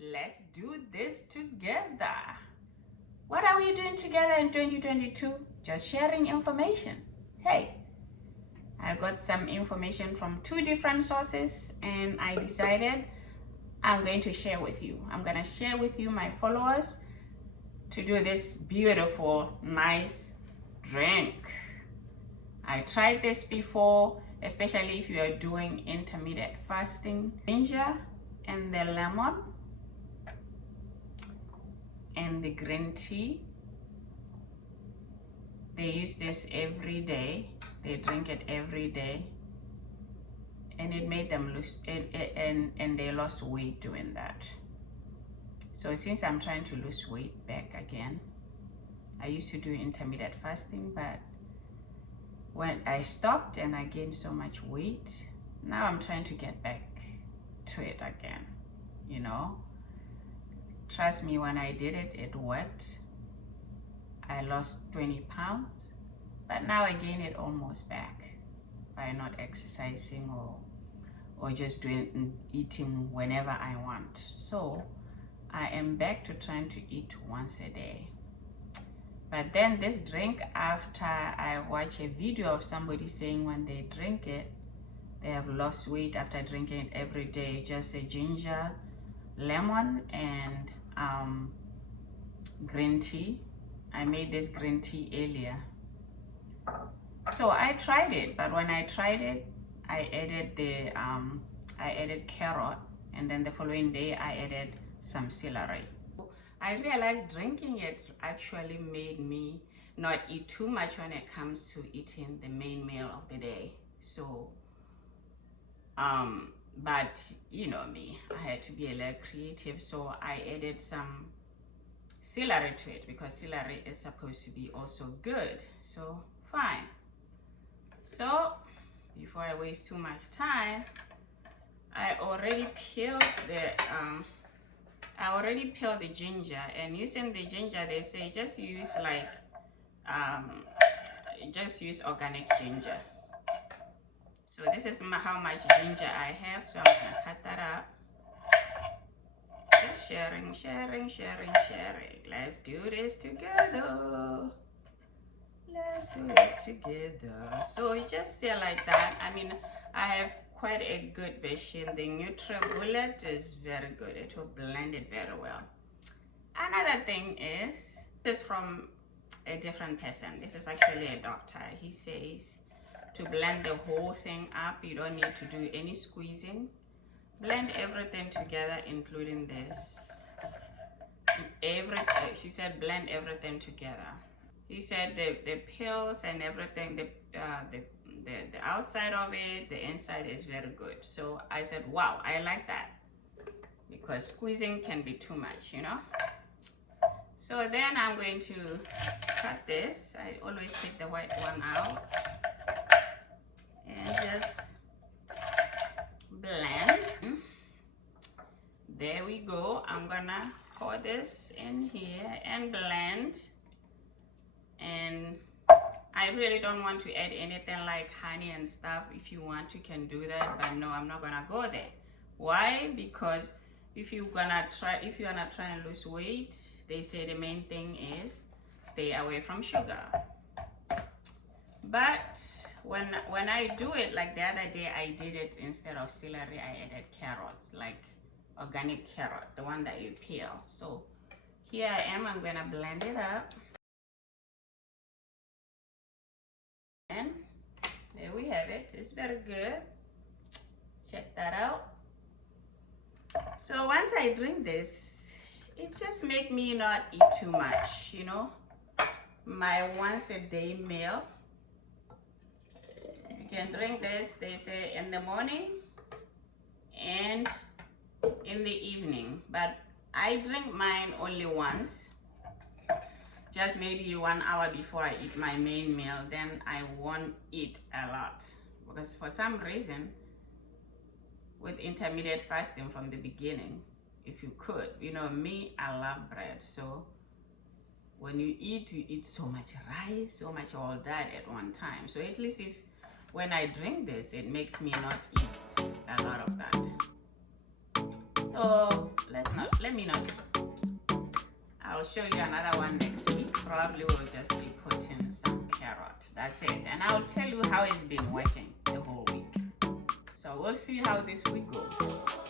Let's do this together. What are we doing together in 2022? Just sharing information. Hey, I got some information from two different sources and I decided I'm going to share with you. I'm going to share with you, my followers, to do this beautiful, nice drink. I tried this before, especially if you are doing intermittent fasting. Ginger and the lemon and the green tea. They use this every day. They drink it every day, and it made them lose and they lost weight doing that. So since I'm trying to lose weight back again, I used to do intermittent fasting, but when I stopped and I gained so much weight, now I'm trying to get back to it again. You know, trust me, when I did it, it worked. I lost 20 pounds, but now I gain it almost back by not exercising or just eating whenever I want. So I am back to trying to eat once a day. But then this drink, after I watch a video of somebody saying when they drink it, they have lost weight after drinking it every day. Just a ginger, lemon, and green tea. I made this green tea earlier. So I tried it, but when I tried it, I added carrot, and then the following day I added some celery. I realized drinking it actually made me not eat too much when it comes to eating the main meal of the day. So but you know me, I had to be a little creative, so I added some celery to it because celery is supposed to be also good. So fine. So before I waste too much time, I already peeled the ginger, and using the ginger, they say just use organic ginger. So this is how much ginger I have, so I'm gonna cut that up. Just sharing. Let's do this together. Let's do it together. So you just say like that. I mean, I have quite a good machine. The NutriBullet is very good. It will blend it very well. Another thing is, this is from a different person. This is actually a doctor. He says to blend the whole thing up, you don't need to do any squeezing. Blend everything together, including this. She said blend everything together. He said the pills and everything, the outside of it, the inside is very good. So I said, wow, I like that, because squeezing can be too much, you know. So then I'm going to cut this. I always take the white one out and just blend. There we go. I'm gonna pour this in here and blend. And I really don't want to add anything like honey and stuff. If you want, you can do that, but no, I'm not gonna go there. Why? Because if you're not trying to lose weight, they say the main thing is stay away from sugar. But when I do it, like the other day, I did it instead of celery, I added carrots, like organic carrot, the one that you peel. So here I am, I'm gonna blend it up. And there we have it. It's very good. Check that out. So once I drink this, it just makes me not eat too much, you know. My once a day meal. You can drink this, they say, in the morning and in the evening, but I drink mine only once, just maybe 1 hour before I eat my main meal. Then I won't eat a lot, because for some reason with intermittent fasting from the beginning, if you could, you know me, I love bread. So when you eat so much rice, so much all that at one time. So at least when I drink this, it makes me not eat a lot of that. So let me not. I'll show you another one next week. Probably we'll just be putting some carrot. That's it. And I'll tell you how it's been working the whole week. So we'll see how this week goes.